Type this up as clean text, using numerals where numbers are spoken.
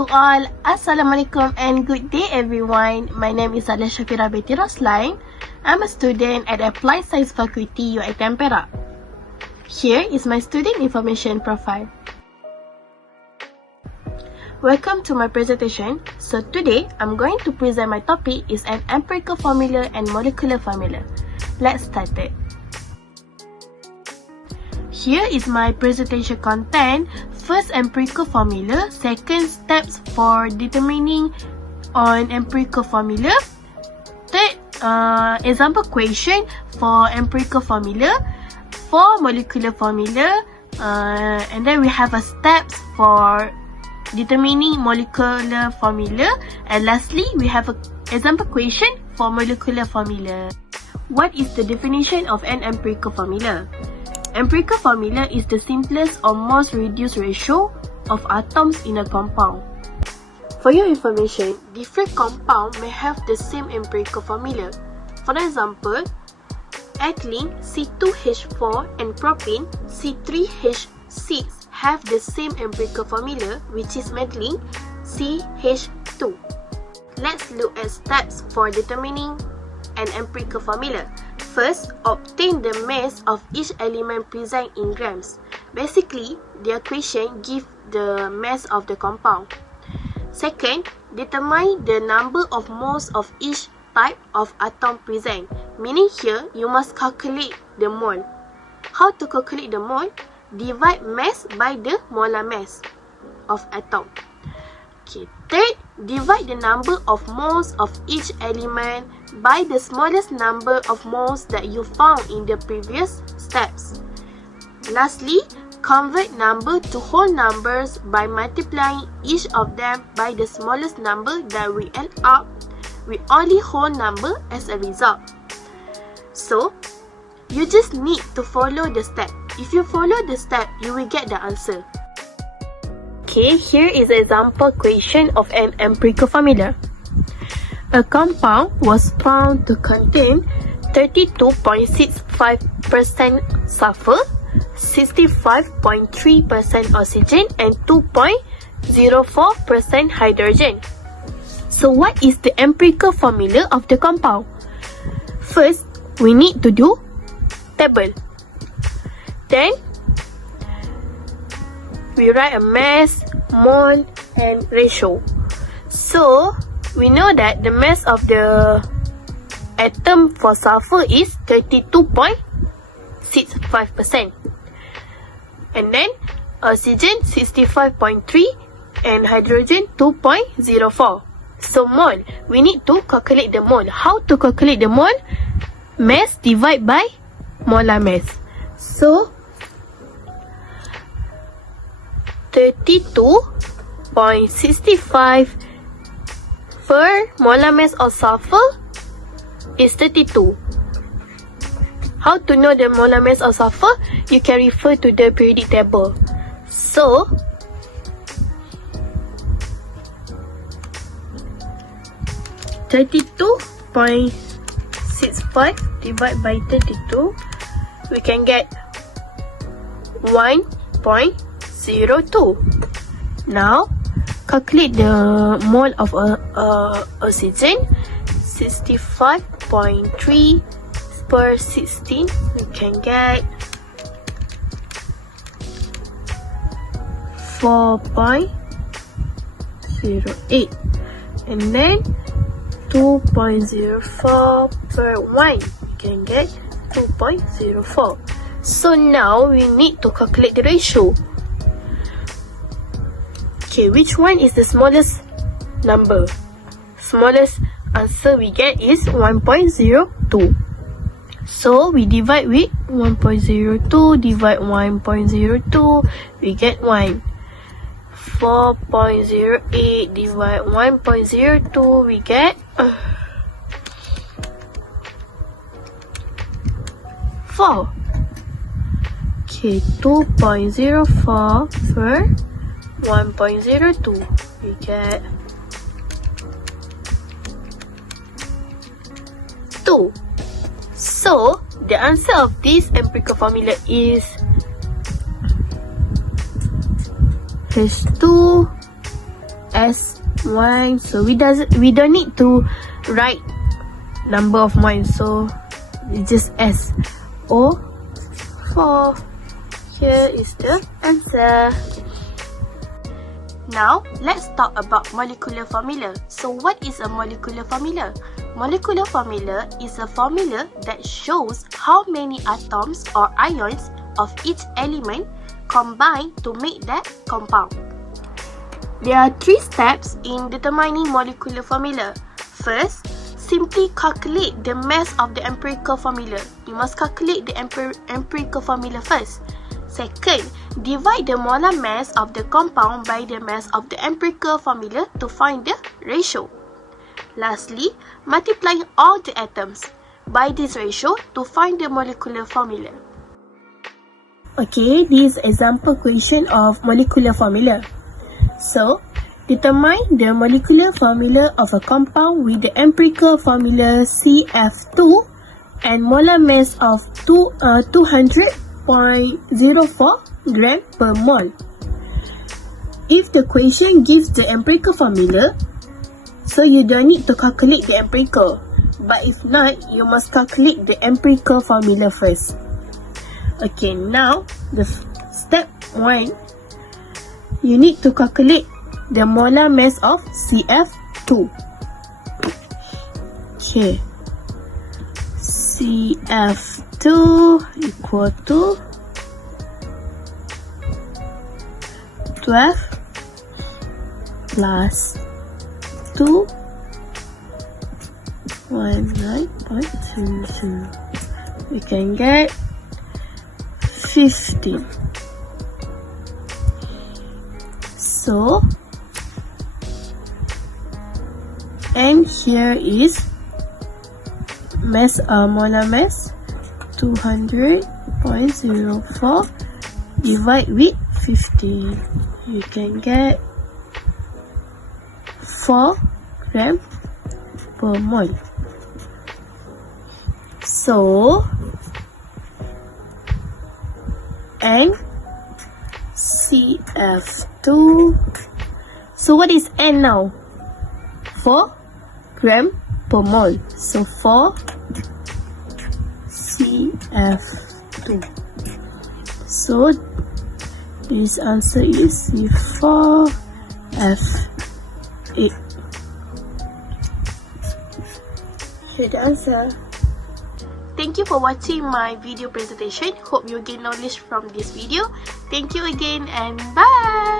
to all. Assalamualaikum and good day everyone. My name is Alia Shafira binti Roslan. I'm a student at Applied Science Faculty Uitm Perak. Here is my student information profile. Welcome to my presentation. So today, I'm going to present my topic is an empirical formula and molecular formula. Let's start it. Here is my presentation content. First, empirical formula. Second, steps for determining on empirical formula. Third, example question for empirical formula. For molecular formula. And then we have a steps for determining molecular formula. And lastly, we have an example question for molecular formula. What is the definition of an empirical formula? Empirical formula is the simplest or most reduced ratio of atoms in a compound. For your information, different compounds may have the same empirical formula. For example, ethylene C2H4 and propane C3H6 have the same empirical formula, which is methylene CH2. Let's look at steps for determining an empirical formula. First, obtain the mass of each element present in grams. Basically, the equation gives the mass of the compound. Second, determine the number of moles of each type of atom present. Meaning here, you must calculate the mole. How to calculate the mole? Divide mass by the molar mass of atom. Okay. Third, divide the number of moles of each element by the smallest number of moles that you found in the previous steps. Lastly, convert number to whole numbers by multiplying each of them by the smallest number that we end up with only whole number as a result. So, you just need to follow the step. If you follow the step, you will get the answer. Okay, here is an example question of an empirical formula. A compound was found to contain 32.65% sulfur, 65.3% oxygen, and 2.04% hydrogen. So what is the empirical formula of the compound? First, we need to do table. Then, we write a mass, mole, and ratio. So, we know that the mass of the atom for sulfur is 32.65%. And then, oxygen 65.3 and hydrogen 2.04. So, mole. We need to calculate the mole. How to calculate the mole? Mass divided by molar mass. So, 32.65 per molar mass of sulfur is 32. How to know the molar mass of sulfur? You can refer to the periodic table. So, (32.65) divided by 32, we can get 1.02. Now, calculate the mole of oxygen. 65.3 per 16, we can get 4.08. And then 2.04 per 1, we can get 2.04. So now we need to calculate the ratio. Okay, which one is the smallest number? Smallest answer we get is 1.02. So we divide with 1.02, divide 1.02, we get 1. 4.08 divide 1.02, we get 4. Okay, 2.04 per 1.02, we get 2. So, the answer of this empirical formula is H2 S1. So we don't need to write number of 1. So it's just SO4. Here is the answer. Now, let's talk about molecular formula. So what is a molecular formula? Molecular formula is a formula that shows how many atoms or ions of each element combine to make that compound. There are 3 steps in determining molecular formula. First, simply calculate the mass of the empirical formula. You must calculate the empirical formula first. Second, divide the molar mass of the compound by the mass of the empirical formula to find the ratio. Lastly, multiply all the atoms by this ratio to find the molecular formula. Okay, this is example question of molecular formula. So, determine the molecular formula of a compound with the empirical formula CF2 and molar mass of 200.04 gram per mole. If the question gives the empirical formula, so you don't need to calculate the empirical. But if not, you must calculate the empirical formula first. Okay, now the step 1, you need to calculate the molar mass of CF2. Okay, CF2 equal to 12 plus 2 19.22. We can get 15. So, and here is mass, molar mass 200.04 divide with 50. You can get 4 gram per mole. So, and CF2. So what is N now? 4 gram per mole. So 4 CF2. So this answer is C4F8. Here's the answer. Thank you for watching my video presentation. Hope you gain knowledge from this video. Thank you again and bye!